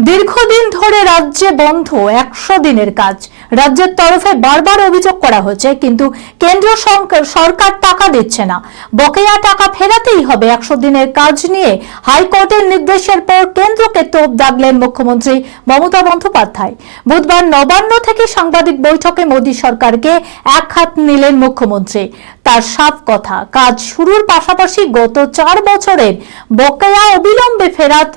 দীর্ঘদিন ধরে রাজ্যে বন্ধ, একশো দিনের কাজ। রাজ্যের তরফে বারবার অভিযোগ করা হয়েছে, কিন্তু কেন্দ্র সরকার- টাকা দিচ্ছে না। বকেয়া টাকা ফেরাতেই হবে একশো দিনের কাজ নিয়ে। হাইকোর্টের নির্দেশের পর কেন্দ্রকে তোপ দাগলেন মুখ্যমন্ত্রী মমতা বন্দ্যোপাধ্যায়। বুধবার নবান্ন থেকে সাংবাদিক বৈঠকে মোদী সরকারকে এক হাত নিলেন মুখ্যমন্ত্রী। তার সাফ কথা, কাজ শুরুর পাশাপাশি গত চার বছরের বকেয়া অবিলম্বে ফেরাত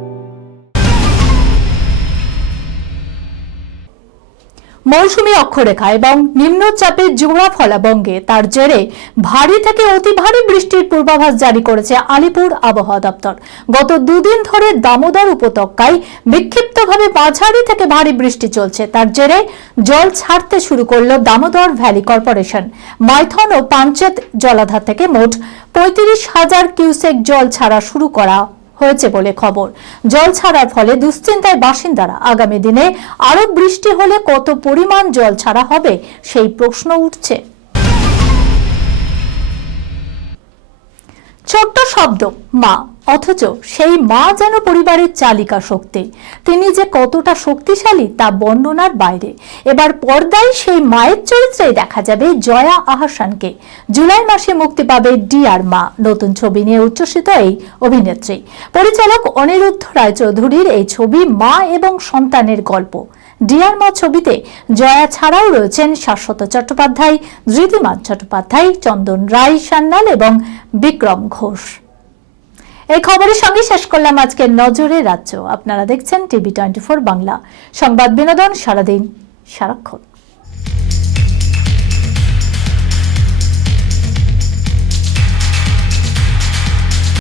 মৌসুমী অক্ষরেখা এবং নিম্নচাপের জোড়া ফলাবঙ্গে তার জেরে ভারী থেকে অতি ভারী বৃষ্টির পূর্বাভাস জারি করেছে আলিপুর আবহাওয়া দপ্তর। গত দুদিন ধরে দামোদর উপত্যকায় বিক্ষিপ্তভাবে মাঝারি থেকে ভারী বৃষ্টি চলছে। তার জেরে জল ছাড়তে শুরু করল দামোদর ভ্যালি কর্পোরেশন। মাইথন ও পাঞ্চেত জলাধার থেকে মোট পঁয়ত্রিশ হাজার কিউসেক জল ছাড়া শুরু করা হয়েছে বলে খবর। জল ছাড়ার ফলে দুশ্চিন্তায় বাসিন্দারা আগামী দিনে আরও বৃষ্টি হলে কত পরিমাণ জল ছাড়া হবে সেই প্রশ্ন উঠছে। ছোট্ট শব্দ, মা, অথচ সেই মা যেন পরিবারের চালিকা শক্তি। তিনি যে কতটা শক্তিশালী তা বর্ণনার বাইরে। এবার পর্দায় সেই মায়ের চরিত্রে দেখা যাবে জয়া আহসানকে। জুলাই মাসে মুক্তি পাবে ডিয়ার মা, নতুন ছবি নিয়ে উচ্ছ্বসিত এই অভিনেত্রী। পরিচালক অনিরুদ্ধ রায়চৌধুরীর এই ছবি মা এবং সন্তানের গল্প। ডিয়ার মা ছবিতে জয়া ছাড়াও রয়েছেন শাশ্বত চট্টোপাধ্যায় ধৃতিমান চট্টোপাধ্যায়, চন্দন রায় সান্যাল এবং বিক্রম ঘোষ। এই খবরের সঙ্গে শেষ করলাম আজকের নজরে রাজ্য। আপনারা দেখছেন টিভি টোয়েন্টি বাংলা। সংবাদ বিনোদন সারাদিন সারাক্ষণ।